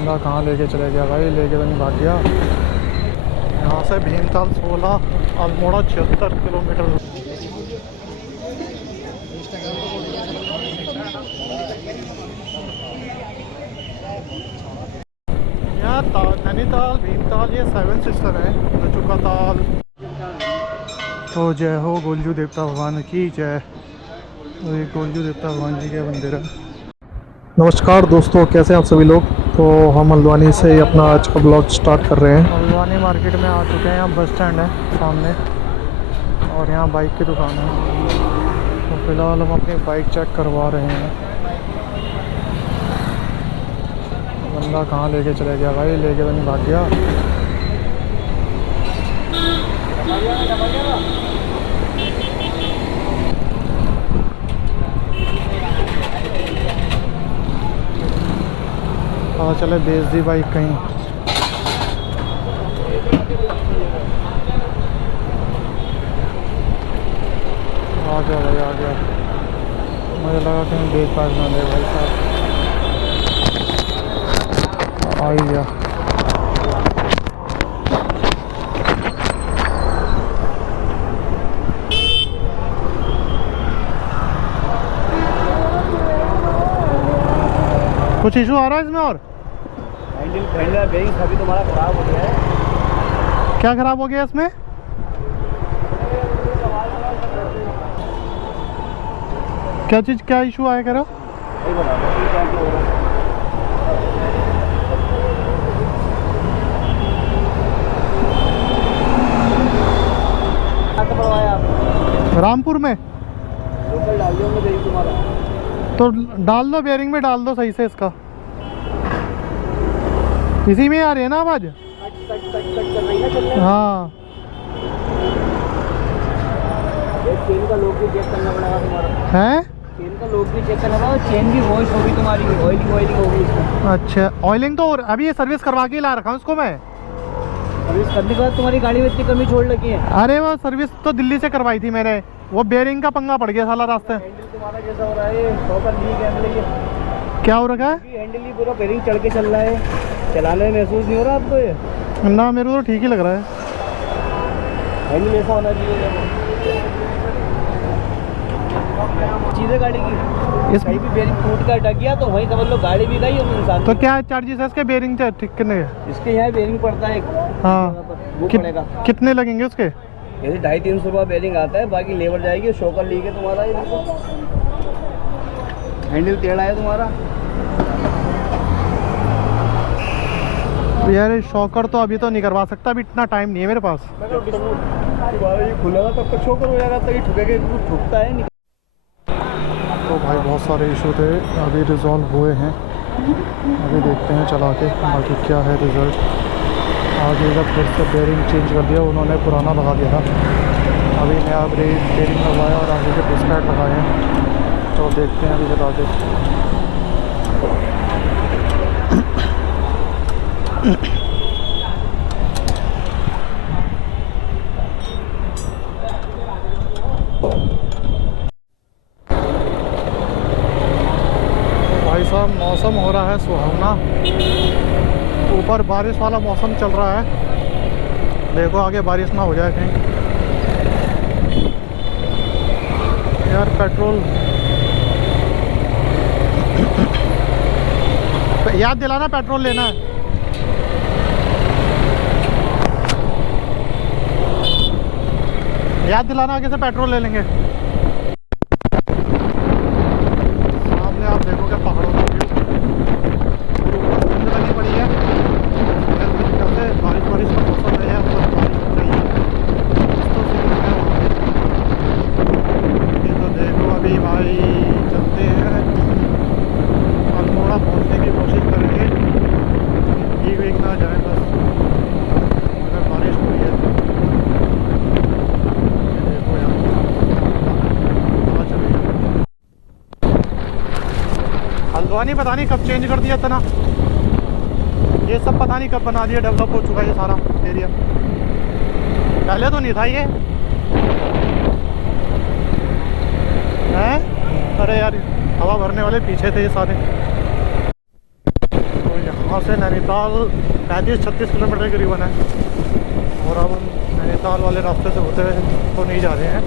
बंदा कहाँ लेके चले गया भाई, लेके तो नहीं भाग गया। यहाँ से भीमताल 16, अल्मोड़ा 76 किलोमीटर। यहाँ नैनीताल भीमताल ये 7 सिस्टर है, लचुका ताल। तो जय हो गोलजू देवता भगवान की जय। तो ये गोलजू देवता भगवान जी के मंदिर है। नमस्कार दोस्तों, कैसे हैं आप सभी लोग। तो हम हल्द्वानी से अपना आज का ब्लॉग स्टार्ट कर रहे हैं। हल्द्वानी मार्केट में आ चुके हैं। यहाँ बस स्टैंड है सामने और यहाँ बाइक की दुकान है। तो फिलहाल हम अपनी बाइक चेक करवा रहे हैं। बंदा कहाँ लेके चले गया भाई, लेके तो नहीं भाग गया। पता चले बेच दी बाइक कहीं। आ गया भाई, आ गया। मुझे लगा कहीं बेच पास ना दे भाई साहब। आ ही गया। कुछ इशू आ रहा है इसमें? और बेरिंग अभी तुम्हारा खराब हो गया है। क्या खराब हो गया इसमें? क्या चीज़, क्या इशू आया कह रहा? रामपुर में लोकल डाल दिया हमने बेरिंग तुम्हारा। तो डाल दो, बेरिंग में डाल दो सही से इसका। इसी में आ रही है ना आवाज? हाँ, चेन का लॉक भी चेक करना पड़ेगा तुम्हारा। है चेन का लॉक भी चेक करना पड़ेगा। चेन की वॉश होगी तुम्हारी, ऑयलिंग होगी इसमें। अच्छा, ऑयलिंग तो अभी ये सर्विस करवा के ला रखा हूँ इसको मैं। सर्विस करने के बाद तुम्हारी गाड़ी में इतनी कमी छोड़ लगी है। अरे वो सर्विस तो दिल्ली से करवाई थी मैंने, वो बेरिंग का पंगा पड़ गया साला रास्ते। हैंडल तुम्हारा जैसा हो रहा है, शॉकर लीक है। क्या हो रखा है? हैंडल ही पूरा बेरिंग चढ़ के चल रहा है। चलाने में महसूस नहीं हो रहा आपको ये? ना, मेरे को तो ठीक ही लग रहा है। हैंडल ऐसा होना चाहिए सीधे गाड़ी की। इस कहीं भी बेरिंग टूट कर अटक गया तो वहीं समझ लो गाड़ी भी गई और इंसान तो भी। क्या चार्जेस है इसके बेरिंग ठीक करने के? इसके यहाँ बेरिंग पड़ता है हाँ, वो पड़ेगा। कितने लगेंगे उसके? जैसे 250-300 रुपये बेरिंग आता है, बाकी लेबर जाएगी। शॉकर लीक है तुम्हारा, ये देखो हैंडल टेढ़ा है तुम्हारा। यार शॉकर तो अभी तो नहीं करवा सकता, अभी इतना टाइम नहीं है मेरे पास। ये खुलेगा तब तक शॉकर हो जाएगा, तब ये ठुकेगा, ठुकता है। तो भाई बहुत सारे इशू थे, अभी रिजॉल्व हुए हैं। अभी देखते हैं चला के बाकी क्या है रिज़ल्ट। आगे जब फिर से बेरिंग चेंज कर दिया उन्होंने, पुराना लगा दिया था। अभी नया बेरिंग लगवाया और आगे के डिस्पैट लगाए हैं। तो देखते हैं अभी चला के। भाई साहब मौसम हो रहा है सुहावना, ऊपर बारिश वाला मौसम चल रहा है। देखो आगे बारिश ना हो जाए कहीं। यार पेट्रोल याद दिलाना, पेट्रोल लेना है। याद दिलाना, आगे से पेट्रोल ले लेंगे। सामने आप देखोगे पहाड़ों का व्यू, धुंध लगी पड़ी है। बारिश का मौसम है, बारिश हो रही है। तो ये तो देखो अभी भाई चलते हैं, अल्मोड़ा पहुंचने की कोशिश करेंगे। भीग ना जाए बस, अगर बारिश हो रही है तो। देखो यार पता चलेगा। हल्द्वानी पता नहीं कब चेंज कर दिया था ना, ये सब पता नहीं कब बना दिया, डेवलप हो चुका है ये सारा एरिया। पहले तो नहीं था ये है। अरे यार हवा भरने वाले पीछे थे ये सारे। तो यहाँ यहाँ से नैनीताल 35-36 किलोमीटर के करीबन है। और अब हम नैनीताल वाले रास्ते से होते हुए तो नहीं जा रहे हैं,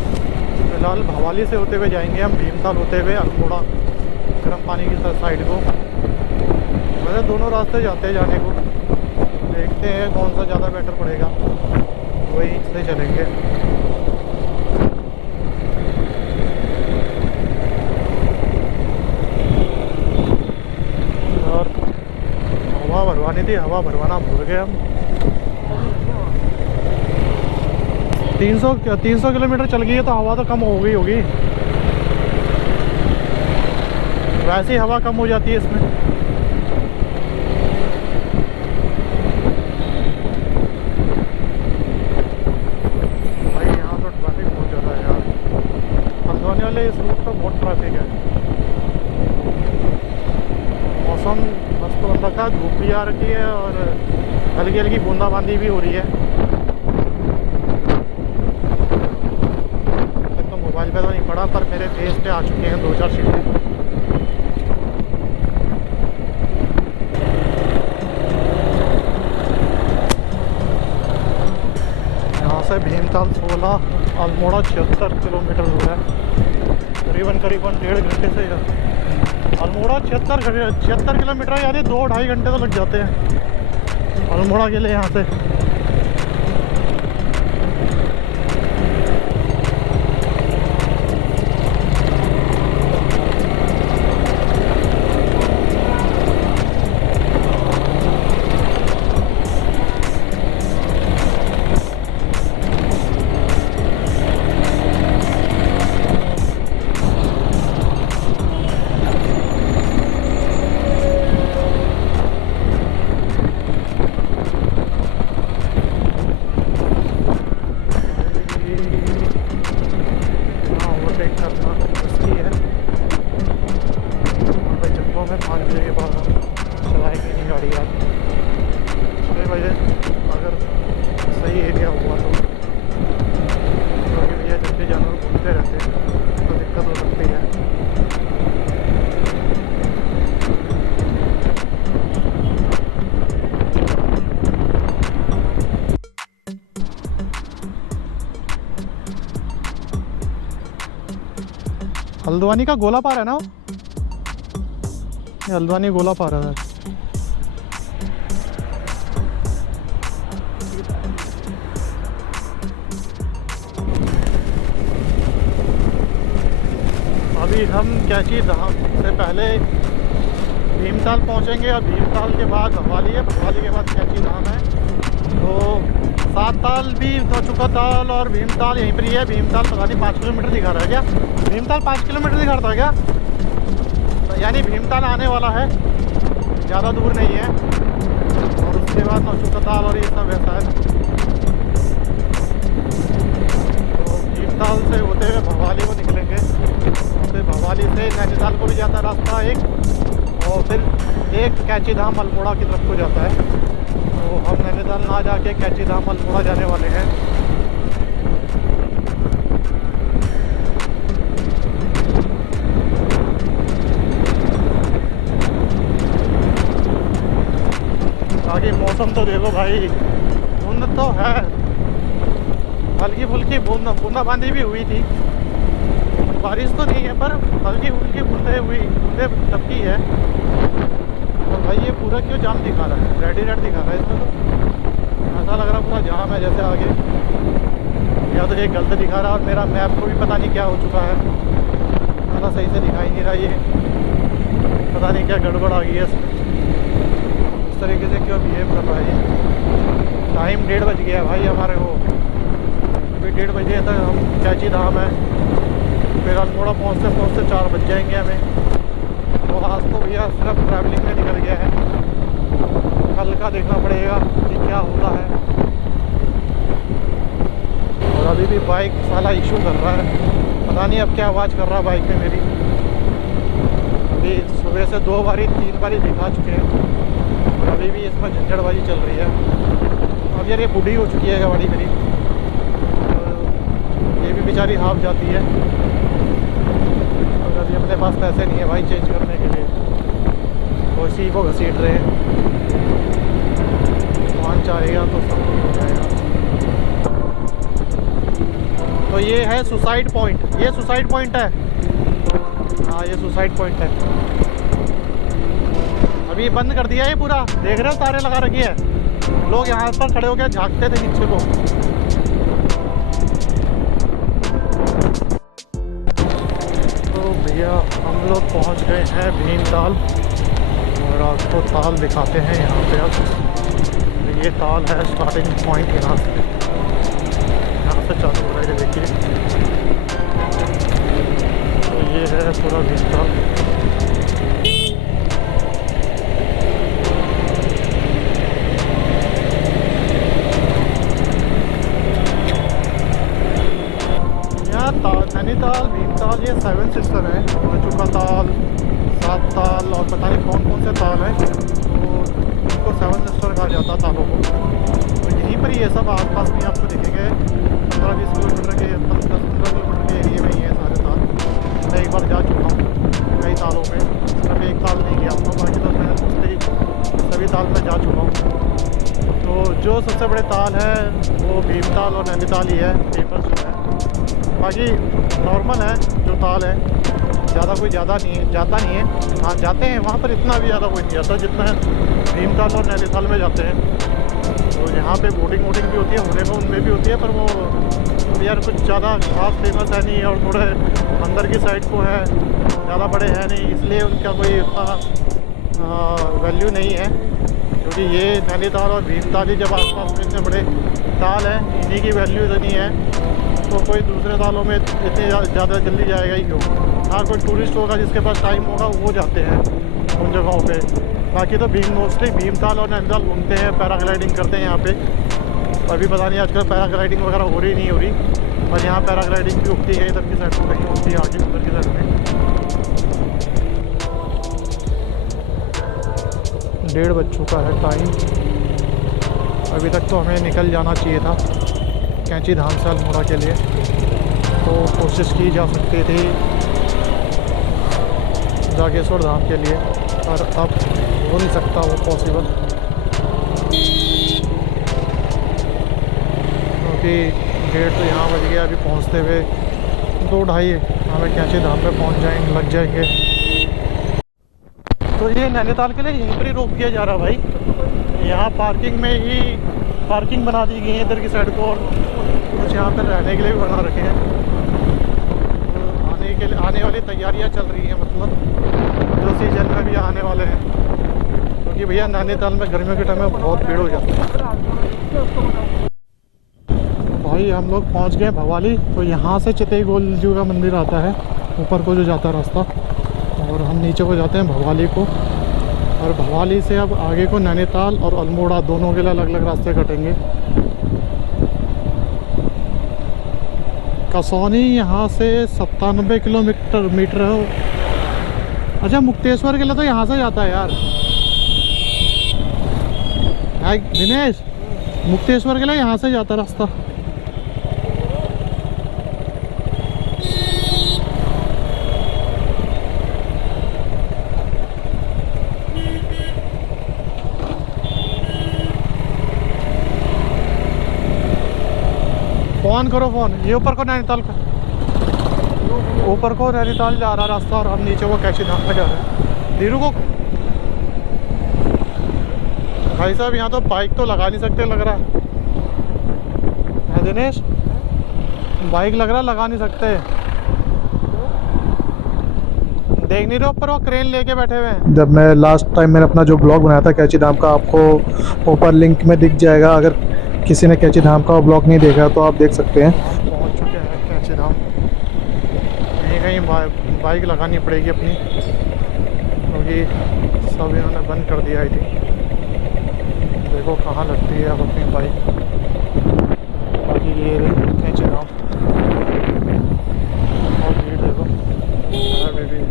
फिलहाल भवाली से होते हुए जाएंगे हम, भीमताल होते हुए अल्मोड़ा गर्म पानी की साइड को। वैसे दोनों रास्ते जाते हैं जाने को, देखते हैं कौन सा ज़्यादा बेटर पड़ेगा, वही से चलेंगे। और हवा भरवानी थी, हवा भरवाना भूल गए हम। 300 किलोमीटर चल गई है तो हवा तो कम हो गई होगी, वैसे ही हवा कम हो जाती है इसमें। भाई यहाँ तो ट्रैफिक बहुत ज़्यादा है यार, हल्द्वानी वाले इस रूट पर बहुत ट्रैफिक है। मौसम मस्त बन रखा है, धूप भी आ रखी है और हल्की हल्की बूंदाबांदी भी हो रही है। मोबाइल पे तो नहीं पड़ा पर मेरे फेस पे आ चुके हैं 2-4 सीटें। यहाँ से भीमताल 16, अल्मोड़ा 76 किलोमीटर दूर है, करीबन 1.5 घंटे से। अल्मोड़ा 76 किलोमीटर यानी 2-2.5 घंटे तो लग जाते हैं अल्मोड़ा के लिए यहाँ से। हल्द्वानी का गोला पार है ना, ये हल्द्वानी गोला पार है। अभी हम कैची धाम से पहले भीमताल पहुंचेंगे और भीमताल के बाद भवाली है, भवाली के बाद कैची धाम है। तो 7 ताल भी हो चुका ताल और भीमताल यहीं पर ही है। भीमताल पता नहीं 5 किलोमीटर दिखा रहा है क्या, भीमताल 5 किलोमीटर दिखा रहा है क्या, तो यानी भीमताल आने वाला है, ज़्यादा दूर नहीं है। और उसके बाद नौचुका ताल और ये सब ऐसा है। तो भीमताल से होते हुए भवाली को निकलेंगे, फिर भवाली से नैनीताल को भी जाता है रास्ता एक, और फिर एक कैची धाम अल्मोड़ा की तरफ को जाता है। तो हम नैनीताल ना जाके कैची धाम अल्मोड़ा जाने वाले हैं। आगे मौसम तो देखो भाई, धुंध तो है, हल्की फुल्की बूंदाबांदी भी हुई थी, बारिश तो नहीं है पर हल्की फुल्की बूंदे टपकी है। और भाई ये पूरा क्यों जाम दिखा रहा है, रेड दिखा रहा है इसमें, तो ऐसा लग रहा पूरा जाम है जैसे आगे, या तो ये गलत दिखा रहा है और मेरा मैप को भी पता नहीं क्या हो चुका है, ज़्यादा सही से दिखाई नहीं रहा, ये पता नहीं क्या गड़बड़ आ गई है इसमें, इस तरीके से क्यों बिहेव कर रहा है ये। टाइम 1:30 बज गया है भाई हमारे को, अभी 1:30 बजे तक हम कैची धाम है, फिर अल्मोड़ा पहुँचते 4 बज जाएंगे हमें। तो आज तो भैया सिर्फ ट्रैवलिंग में निकल गया है, कल का देखना पड़ेगा कि क्या होता है। और अभी भी बाइक साला इशू कर रहा है, पता नहीं अब क्या आवाज़ कर रहा है बाइक में मेरी। अभी सुबह से 2 बारी 3 बारी दिखा चुके हैं और अभी भी इसमें झंझटबाजी चल रही है। अब यार ये बूढ़ी हो चुकी है गाड़ी मेरी, ये भी बेचारी हाफ जाती है, और अभी अपने पास पैसे नहीं है भाई चेंज करने के लिए, तो इसी को घसीट रहे हैं। पहुंच जाएगा तो सब कुछ हो जाएगा। तो ये है सुसाइड पॉइंट, ये सुसाइड पॉइंट है। हाँ ये सुसाइड पॉइंट है। अभी बंद कर दिया है पूरा, देख रहे हो तारे लगा रखी है। लोग यहाँ पर खड़े होकर झांकते थे नीचे को। तो भैया हम लोग पहुँच गए हैं भीमताल और आपको ताल दिखाते हैं यहाँ पे। अब ये ताल है स्टार्टिंग पॉइंट, यहाँ से चालू हो रहा है देखिए। तो ये है पूरा भीमताल। नैनीताल भीमताल ये 7 सिस्टर है। चुका ताल, 7 ताल और पता नहीं कौन कौन से ताल हैं, तो इनको 7 सिस्टर कहा जाता तालों को। तो यहीं पर ये सब आसपास में आपको दिखेंगे। 15-20 किलोमीटर के 10-15 किलोमीटर के एरिए में ही है सारे ताल। मैं एक बार जा चुका हूँ कई तालों पे, सिर्फ एक ताल नहीं गया हूँ, बाकी तो मैं सभी ताल में जा चुका हूँ। तो जो सबसे बड़े ताल है वो भीमताल और नैनीताल ही है, फेमस जो है। बाकी नॉर्मल है जो ताल है, ज़्यादा कोई जाता नहीं है। हाँ जाते हैं वहाँ पर, इतना भी ज़्यादा कोई नहीं जाता जितना भीमताल और नैनीताल में जाते हैं। तो यहाँ पे बोटिंग वोटिंग भी होती है, होने में उनमें भी होती है, पर वो यार कुछ ज़्यादा खास फेमस है नहीं और थोड़े अंदर की साइड को है, ज़्यादा बड़े हैं नहीं, इसलिए उनका कोई उतना वैल्यू नहीं है। क्योंकि ये नैनीताल और भीमताल ही जब आसपास में इतने बड़े ताल हैं, इन्हीं की वैल्यू इतनी है, तो कोई दूसरे तालों में इतने ज़्यादा जल्दी जाएगा ही क्यों। हाँ कोई टूरिस्ट होगा जिसके पास टाइम होगा वो जाते हैं उन जगहों पे। बाकी तो मोस्टली भीमताल और नैनीताल घूमते हैं, पैराग्लाइडिंग करते हैं यहाँ पे। अभी पता नहीं आजकल पैराग्लाइडिंग वगैरह हो रही नहीं हो रही, पर यहाँ पैराग्लाइडिंग भी उठती है इधर की साइड को, कहीं होती है आगे उधर की साइड में। 1:30 बज चुका है टाइम। अभी तक तो हमें निकल जाना चाहिए था कैंची धाम से अल्मोड़ा के लिए, तो कोशिश की जा सकती थी जागेश्वर धाम के लिए, पर अब हो नहीं सकता वो पॉसिबल, क्योंकि 1:30 तो यहाँ बज गया। अभी पहुँचते हुए 2-2:30 हमें कैंची धाम पे लग जाएंगे। तो ये नैनीताल के लिए यहीं पर ही रोक दिया जा रहा भाई। यहाँ पार्किंग में ही पार्किंग बना दी गई है इधर की साइड को, और कुछ यहाँ पर रहने के लिए भी बना रखे हैं। तो आने वाली तैयारियाँ चल रही हैं, मतलब जो सीजन में भी आने वाले हैं, क्योंकि भैया नैनीताल में गर्मियों के टाइम में बहुत भीड़ हो जाती है। भाई हम लोग पहुँच गए भवाली। तो यहाँ से चितई गोलजू का मंदिर आता है ऊपर को जो जाता है रास्ता, और हम नीचे को जाते हैं भवाली को, और भवाली से अब आगे को नैनीताल और अल्मोड़ा दोनों के लिए अलग अलग रास्ते कटेंगे। कसौनी यहाँ से 97 किलोमीटर है। अच्छा मुक्तेश्वर के लिए तो यहाँ से जाता है यार दिनेश, मुक्तेश्वर के लिए यहाँ से जाता है रास्ता। फ़ोन करो फ़ोन, ये ऊपर को नैनीताल का, ऊपर को नैनीताल जा रहा रास्ता, और हम नीचे को कैंची धाम पे जा रहे हैं। धीरू को भाई साहब यहाँ तो बाइक तो लगा नहीं सकते लग रहा है दिनेश, बाइक लग रहा लगा नहीं सकते। देख नहीं रहे ऊपर वो क्रेन लेके बैठे हुए हैं। जब मैं लास्ट टाइम मैंने अपना जो ब्लॉग बनाया था कैंची धाम का, आपको ऊपर लिंक में दिख जाएगा। अगर किसी ने कैंची धाम का ब्लॉग नहीं देखा तो आप देख सकते हैं। पहुंच चुके हैं कैंची धाम। कहीं बाइक लगानी पड़ेगी अपनी, क्योंकि सब इन्होंने बंद कर दिया थी। देखो कहाँ लगती है अब अपनी बाइक। बाकी ये कैंची धाम और भीड़ देखो बेबी।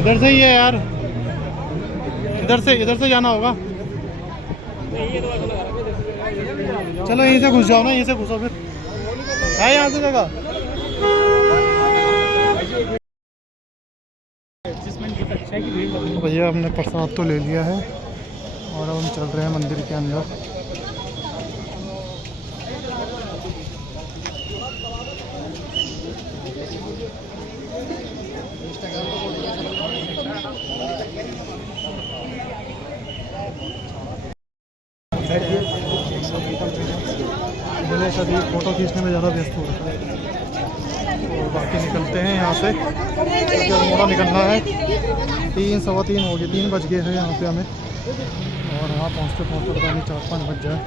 इधर से ही है यार, इधर से जाना होगा। चलो यहीं से घुस जाओ ना, यहीं से घुसो फिर है यहाँ से जगह। तो भैया हमने प्रसाद तो ले लिया है और अब हम चल रहे हैं मंदिर के अंदर। दिनेश अभी फ़ोटो खींचने में ज़्यादा व्यस्त हो रहा है, तो बाकी निकलते हैं यहाँ से क्योंकि अल्मोड़ा निकलना है। 3 सवा 3 हो गए, 3 बज गए हैं यहाँ पे हमें, और वहाँ पहुँचते पहुँचते पता नहीं 4-5 बज जाए,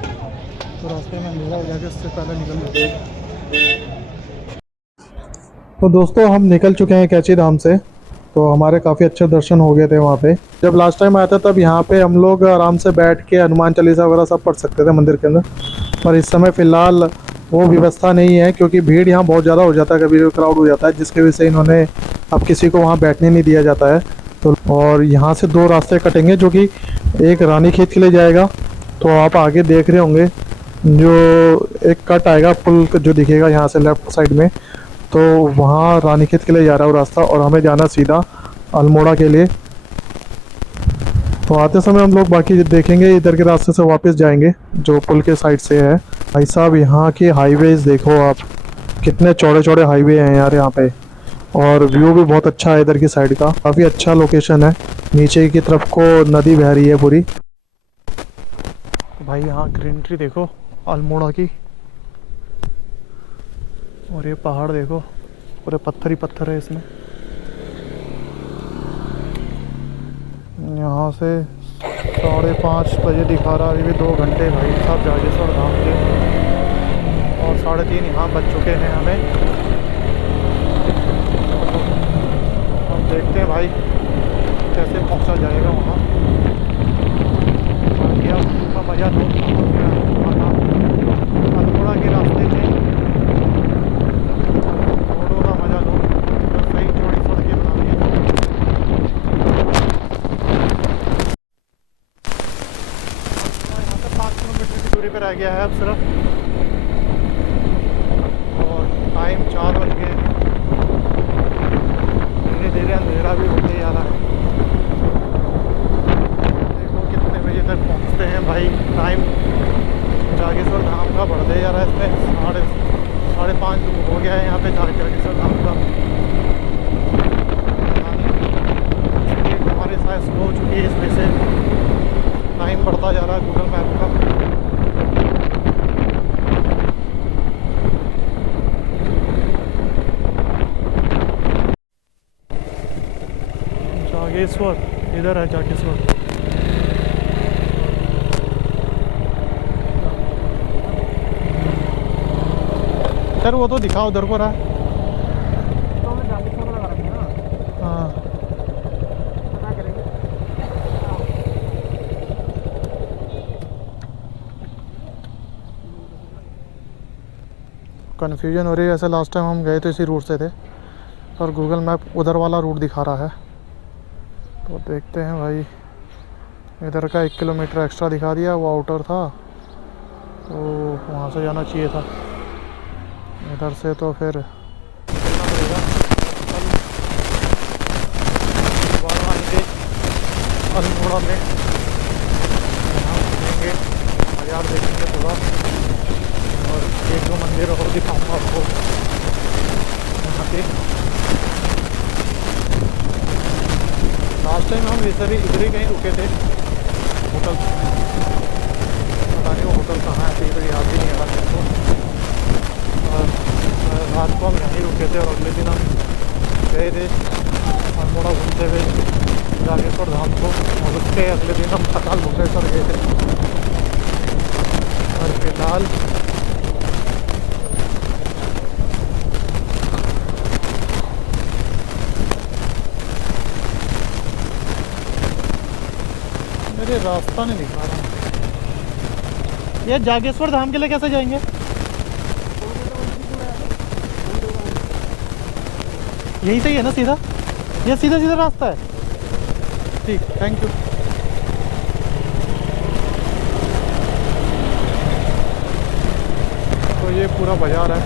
तो रास्ते में अंधेरा हो जाएगा, इससे पहले निकल लेते हैं। तो दोस्तों हम निकल चुके हैं कैची धाम से, तो हमारे काफ़ी अच्छे दर्शन हो गए थे वहाँ पे। जब लास्ट टाइम आया था तब यहाँ पे हम लोग आराम से बैठ के हनुमान चालीसा वगैरह सब पढ़ सकते थे मंदिर के अंदर, पर इस समय फ़िलहाल वो व्यवस्था नहीं है क्योंकि भीड़ यहाँ बहुत ज़्यादा हो जाता है, कभी क्राउड हो जाता है, जिसकी वजह से इन्होंने अब किसी को वहाँ बैठने नहीं दिया जाता है। तो और यहाँ से 2 रास्ते कटेंगे, जो कि एक रानीखेत के लिए जाएगा, तो आप आगे देख रहे होंगे जो एक कट आएगा पुल जो दिखेगा यहाँ से लेफ़्ट साइड में, तो वहाँ रानीखेत के लिए जा रहा है वो रास्ता, और हमें जाना सीधा अल्मोड़ा के लिए। तो आते समय हम लोग बाकी देखेंगे, इधर के रास्ते से वापस जाएंगे जो पुल के साइड से है। भाई साहब यहाँ के हाईवेज देखो आप, कितने चौड़े चौड़े हाईवे हैं यार यहाँ पे, और व्यू भी बहुत अच्छा है इधर की साइड का, काफ़ी अच्छा लोकेशन है। नीचे की तरफ को नदी बह रही है पूरी। तो भाई यहाँ ग्रीनरी देखो अल्मोड़ा की, और ये पहाड़ देखो पूरे पत्थर ही पत्थर है इसमें। यहाँ से 5:30 बजे दिखा रहा है, अभी भी 2 घंटे भाई साहब जागेश्वर धाम के, और 3:30 यहाँ बज चुके हैं हमें। हम देखते हैं भाई कैसे पहुँचा जाएगा वहाँ। बाकी आप का मज़ा लो अल्मोड़ा के रास्ते में, रोडों का मज़ा लो, तो सही चौड़ी सड़कें बना दी हैं। 5 किलोमीटर की दूरी पर रह गया है अब सिर्फ, और टाइम 4 बज गए। धीरे धीरे अंधेरा भी होते जा रहा है। देखो कितने बजे तक पहुंचते हैं भाई। टाइम जागेश्वर धाम का बढ़ते जा रहा है, इसमें 5:30 हो गया है यहाँ पे जागेश्वर धाम का। हमारे साथ स्लो हो चुकी है, इस वजह से टाइम बढ़ता जा रहा है गूगल मैप का। जागेश्वर इधर है, जागेश्वर। सर वो तो दिखाओ उधर को रहा है। हाँ कन्फ्यूजन हो रही है, ऐसा लास्ट टाइम हम गए तो इसी रूट से थे, पर गूगल मैप उधर वाला रूट दिखा रहा है। तो देखते हैं भाई, इधर का 1 किलोमीटर एक्स्ट्रा दिखा दिया, वो आउटर था तो वहाँ से जाना चाहिए था, इधर से तो फिर चलना पड़ेगा। दोबारा आएंगे अल्मोड़ा में, यहाँ घूमेंगे, बाजार देखेंगे थोड़ा, और 1-2 मंदिर और दिखाऊंगा आपको यहाँ पे। लास्ट टाइम हम इधर ही कहीं रुके थे होटल, पता नहीं वो होटल कहाँ है, कहीं याद ही नहीं आ रहा मेरे को। और रात को हम यहीं रुके थे, और अगले दिन हम गए थे अल्मोड़ा घूमते हुए जागेश्वर धाम को, और उसके अगले दिन हम अकाल भुवनेश्वर गए थे। और फिलहाल मेरे रास्ता नहीं दिखा रहा। ये जागेश्वर धाम के लिए कैसे जाएंगे? यही सही है ना, सीधा? ये सीधा सीधा रास्ता है? ठीक, थैंक यू। तो ये पूरा बाज़ार है,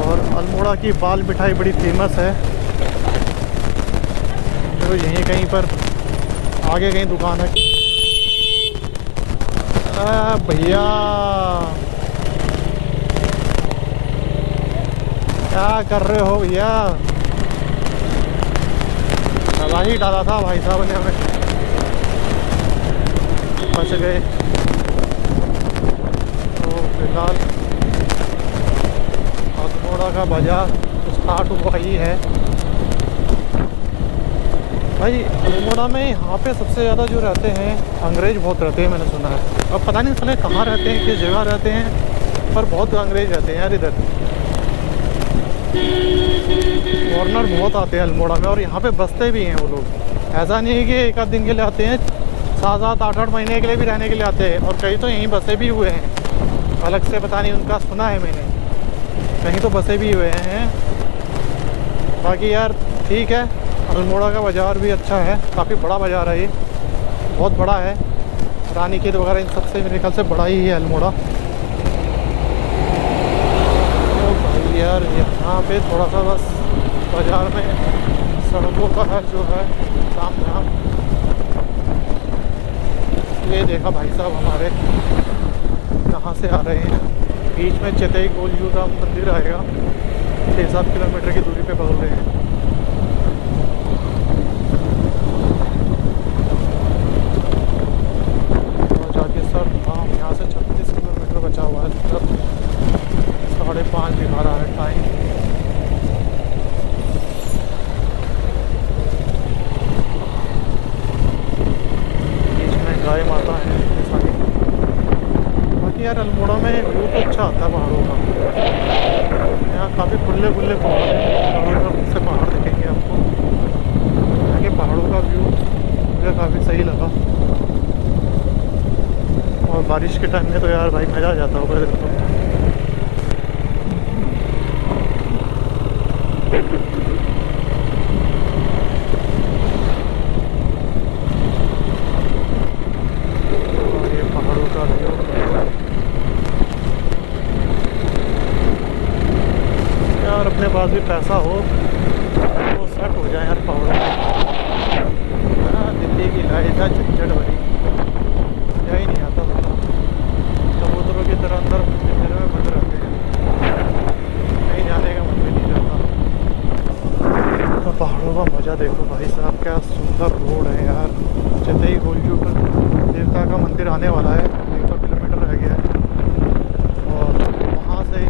और अल्मोड़ा की बाल मिठाई बड़ी फेमस है, देखो यहीं कहीं पर आगे कहीं दुकान है। भैया क्या कर रहे हो भैया? दवा ही डाला था भाई साहब ने हमें, बच गए। तो फिलहाल अल्मोड़ा का बाजार स्टार्ट हुआ ही है भाई। अल्मोड़ा में यहाँ पे सबसे ज़्यादा जो रहते हैं अंग्रेज़ बहुत रहते हैं, मैंने सुना है। अब पता नहीं साले कहाँ रहते हैं, किस जगह रहते हैं, पर बहुत अंग्रेज़ रहते हैं यार इधर। फॉरनर बहुत आते हैं अल्मोड़ा में और यहाँ पे बसते भी हैं वो लोग। ऐसा नहीं है कि एक आध दिन के लिए आते हैं, 7-7 8-8 महीने के लिए भी रहने के लिए आते हैं। और कई तो यहीं बसे भी हुए हैं, अलग से पता नहीं उनका सुना है मैंने, कहीं तो बसे भी हुए हैं। बाकी यार ठीक है, अल्मोड़ा का बाज़ार भी अच्छा है, काफ़ी बड़ा बाज़ार है ये, बहुत बड़ा है। रानीखेत वगैरह इन सबसे मेरे ख्याल से बड़ा ही है अल्मोड़ा। तो भाई यार यहाँ पे थोड़ा सा बस बाज़ार में सड़कों का जो है काम धाम। ये देखा भाई साहब हमारे कहाँ से आ रहे हैं, बीच में चितई गोलजू का मंदिर आएगा, 6-7 किलोमीटर की दूरी पे पहुँच रहे हैं। जागेश्वर धाम यहाँ से 36 किलोमीटर बचा हुआ है, मतलब 5:30 दिखा रहा है टाइम। बीच में गाय माता है सारी। बाकी यार अल्मोड़ा में व्यू तो अच्छा आता है पहाड़ों का, यहाँ काफ़ी खुले खुले पहाड़ हैं, चारों तरफ से पहाड़ दिखेंगे आपको। यहाँ के पहाड़ों का व्यू मुझे काफ़ी सही लगा। और बारिश के टाइम में तो यार भाई मज़ा आ जाता होगा इधर तो। और ये पहाड़ों का व्यू, यार अपने पास भी पैसा हो तो सेट हो जाए यार पहाड़ों में। दिल्ली की लाइफ है झंझट भरी, मज़ा ही नहीं आता था। समुद्रों की तरह अंदर पिंजरे में बंद रहते हैं, कहीं जाने का मन भी नहीं करता। तो पहाड़ों का मज़ा देखो भाई साहब, क्या सुंदर रोड है यार। चितई गोलजू पर देवता का मंदिर आने वाला है, 100 किलोमीटर रह गया है। और वहाँ से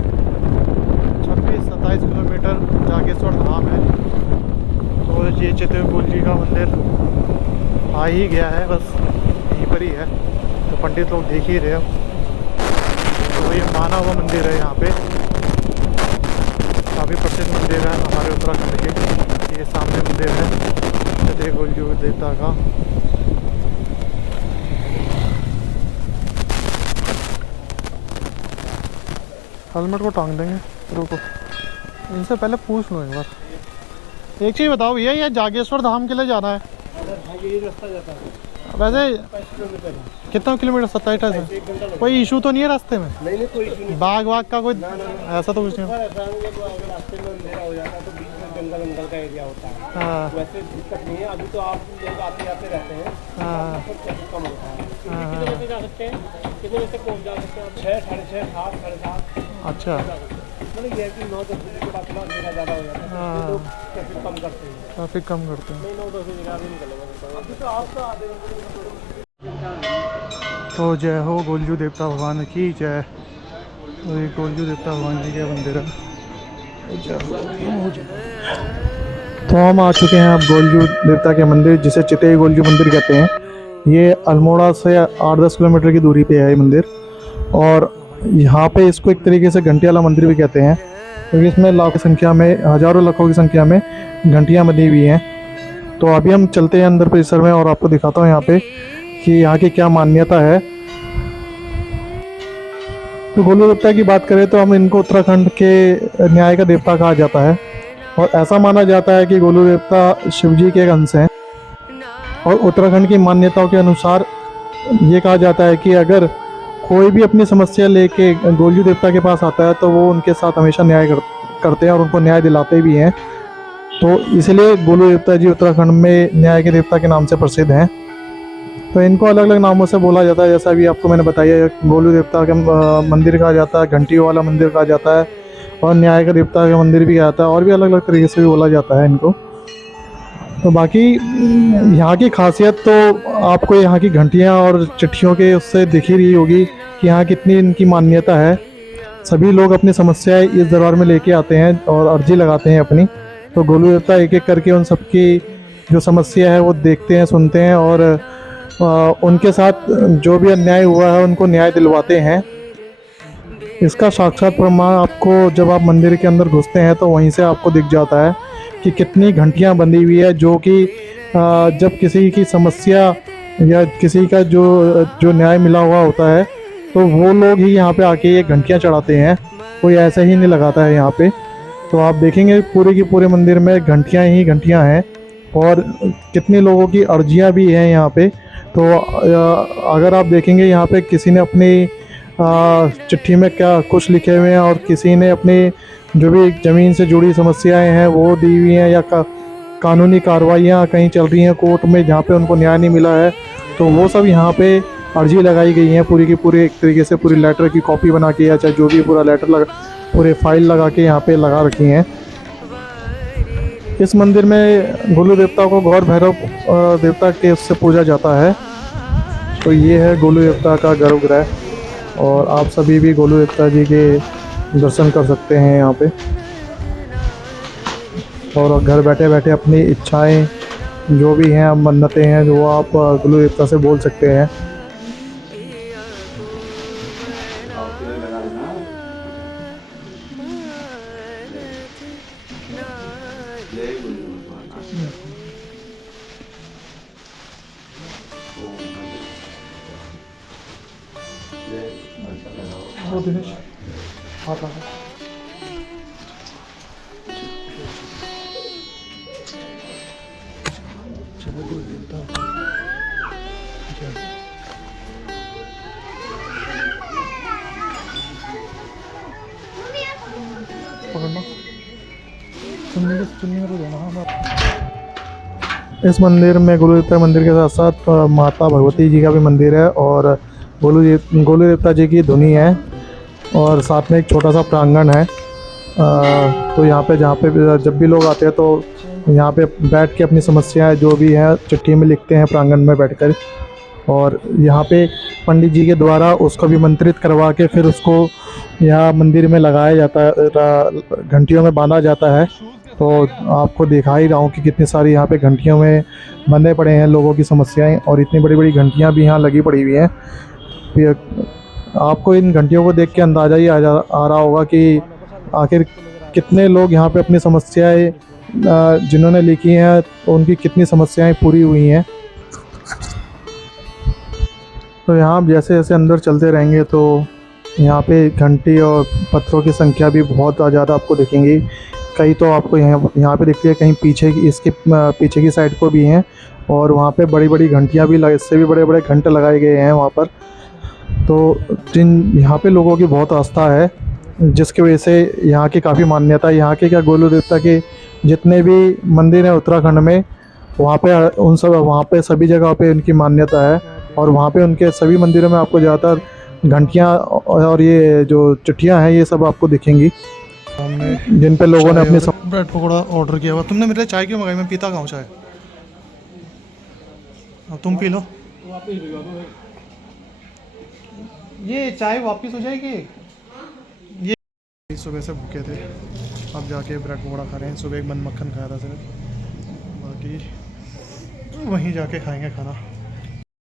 26-27 किलोमीटर जागेश्वर धाम है। तो ये चितई गोलजी का मंदिर आ ही गया है, बस यहीं पर ही है। तो पंडित लोग देख ही रहे हो। तो ये माना हुआ मंदिर है यहाँ पे, काफ़ी प्रसिद्ध मंदिर है हमारे उत्तराखंड के। ये सामने मंदिर है चितई गोलजू देवता का। हेलमेट को टांग देंगे, रुको इनसे पहले पूछ लो एक बार। एक चीज़ बताओ भैया, ये जागेश्वर धाम के लिए जाना है, यही रास्ता जाता है वैसे 5 किलोमीटर है। कितना किलोमीटर? 27 है। कोई इशू तो नहीं है रास्ते में? नहीं कोई इशू नहीं। बाग वाग का कोई ऐसा तो कुछ नहीं? अगर रास्ते में अंधेरा हो जाता है तो बीच में जंगल का एरिया होता है, हाँ वैसे दिक्कत नहीं है। अभी तो आप लोग आते जाते रहते हैं, हाँ तो ट्रैफिक कम होता है। हाँ। कितने बजे जा सकते हैं, कितने बजे तक पहुँच जा सकते हैं? 6, 6:30, 7, 7:30। अच्छा, मतलब ये है कि 9-10 बजे के बाद थोड़ा अंधेरा ज़्यादा हो जाता है, हाँ। तो लोग ट्रैफिक कम करते हैं। ट्रैफिक कम करते हैं। नहीं 9-10 बजे आगे निकलेगा। अभी तो आप तो आधे तो जय हो गोलजू देवता भगवान की जय। और ये गोलजू देवता भगवान जी का मंदिर है। तो हम आ चुके हैं अब गोलजू देवता के मंदिर, जिसे चितई गोलजू मंदिर कहते हैं। ये अल्मोड़ा से 8-10 किलोमीटर की दूरी पे है ये मंदिर। और यहाँ पे इसको एक तरीके से घंटी वाला मंदिर भी कहते हैं, क्योंकि इसमें लाखों की संख्या में, हज़ारों लाखों की संख्या में घंटियाँ बनी हुई हैं। तो अभी हम चलते हैं अंदर परिसर में और आपको दिखाता हूँ यहाँ पे कि यहाँ की क्या मान्यता है। तो गोलू देवता की बात करें तो हम इनको उत्तराखंड के न्याय का देवता कहा जाता है। और ऐसा माना जाता है कि गोलू देवता शिव जी के एक अंश हैं। और उत्तराखंड की मान्यताओं के अनुसार ये कहा जाता है कि अगर कोई भी अपनी समस्या लेके गोलजू देवता के पास आता है तो वो उनके साथ हमेशा न्याय करते हैं और उनको न्याय दिलाते भी हैं। तो इसलिए गोलू देवता जी उत्तराखंड में न्याय के देवता के नाम से प्रसिद्ध हैं। तो इनको अलग अलग नामों से बोला जाता है, जैसा अभी आपको मैंने बताया, गोलू देवता का मंदिर कहा जाता है, घंटी वाला मंदिर कहा जाता है, और न्याय का देवता का मंदिर भी कहा जाता है, और भी अलग अलग तरीके से भी बोला जाता है इनको। तो बाकी यहाँ की खासियत तो आपको यहाँ की घंटियाँ और चिट्ठियों के उससे दिख ही रही होगी कि यहाँ कितनी इनकी मान्यता है। सभी लोग अपनी समस्याएं इस दरबार में लेके आते हैं और अर्जी लगाते हैं अपनी। तो गोलू देवता एक एक करके उन सबकी जो समस्या है वो देखते हैं, सुनते हैं, और उनके साथ जो भी अन्याय हुआ है उनको न्याय दिलवाते हैं। इसका साक्षात प्रमाण आपको जब आप मंदिर के अंदर घुसते हैं तो वहीं से आपको दिख जाता है कि कितनी घंटियां बंधी हुई है, जो कि जब किसी की समस्या या किसी का जो न्याय मिला हुआ होता है तो वो लोग ही यहाँ पे आके ये घंटियां चढ़ाते हैं, कोई ऐसे ही नहीं लगाता है यहाँ पे। तो आप देखेंगे पूरे के पूरे मंदिर में घंटियां ही घंटियां हैं, और कितने लोगों की अर्जियां भी हैं यहाँ पे। तो अगर आप देखेंगे यहाँ पे किसी ने अपनी चिट्ठी में क्या कुछ लिखे हुए हैं, और किसी ने अपनी जो भी ज़मीन से जुड़ी समस्याएं हैं वो दी हुई हैं, या कानूनी कार्रवाइयाँ कहीं चल रही हैं कोर्ट में जहाँ पे उनको न्याय नहीं मिला है, तो वो सब यहाँ पे अर्जी लगाई गई हैं पूरी की पूरी, एक तरीके से पूरी लेटर की कॉपी बना के, या चाहे जो भी पूरा लेटर लगा, पूरे फाइल लगा के यहाँ पे लगा रखी हैं। इस मंदिर में गोलू देवता को गौर भैरव देवता के उससे पूजा जाता है। तो ये है गोलू देवता का गर्भगृह, और आप सभी भी गोलू देवता जी के दर्शन कर सकते हैं यहाँ पे, और घर बैठे बैठे अपनी इच्छाएं जो भी हैं, मन्नतें हैं, जो आप गोलू देवता से बोल सकते हैं। वो दिनेश आता है। पकड़ना, चुन्नी में तो देना। इस मंदिर में गोलू देवता मंदिर के साथ साथ माता भगवती जी का भी मंदिर है, और गोलू देवता जी की धुनी है, और साथ में एक छोटा सा प्रांगण है। तो यहाँ पे जहाँ पे जब भी लोग आते हैं तो यहाँ पे बैठ के अपनी समस्याएं जो भी हैं चिट्ठी में लिखते हैं प्रांगण में बैठकर, और यहाँ पे पंडित जी के द्वारा उसको विमंत्रित करवा के फिर उसको यहाँ मंदिर में लगाया जाता है, घंटियों में बांधा जाता है। तो आपको दिखा ही रहा हूँ कि कितनी सारी यहाँ पे घंटियों में बंधे पड़े हैं लोगों की समस्याएं, और इतनी बड़ी बड़ी घंटियाँ भी यहाँ लगी पड़ी हुई हैं। फिर आपको इन घंटियों को देख के अंदाज़ा ही आ रहा होगा कि आखिर कितने लोग यहाँ पे अपनी समस्याएं जिन्होंने लिखी हैं तो उनकी कितनी समस्याएं पूरी हुई हैं। तो यहाँ आप जैसे जैसे अंदर चलते रहेंगे तो यहाँ पे घंटी और पत्थरों की संख्या भी बहुत ज़्यादा आपको दिखेंगी। कई तो आपको यहाँ पे दिखती है, कहीं पीछे की इसके पीछे की साइड को भी हैं, और वहाँ पे बड़ी बड़ी घंटियाँ भी इससे भी बड़े बड़े घंटे लगाए गए हैं वहाँ पर। तो यहाँ पे लोगों की बहुत आस्था है, जिसकी वजह से यहाँ की काफ़ी मान्यता है। यहाँ के क्या गोलू देवता के जितने भी मंदिर हैं उत्तराखंड में, वहाँ पे सभी जगह पे उनकी मान्यता है, और वहाँ पे उनके सभी मंदिरों में आपको ज़्यादातर घंटियाँ और ये जो चिट्ठियाँ हैं ये सब आपको दिखेंगी, जिन पे लोगों ने अपने ब्रेड पकौड़ा ऑर्डर किया हुआ। तुमने मेरे लिए चाय क्यों मंगाई? मैं पीता कहाँ हूँ चाय? अब तुम पी लो। ये चाय वापस हो जाएगी। ये सुबह से भूखे थे, अब जाके ब्रेड पकौड़ा खा रहे हैं। सुबह एक मन मक्खन खाया था सिर्फ, बाकी वहीं जाके खाएंगे खाना।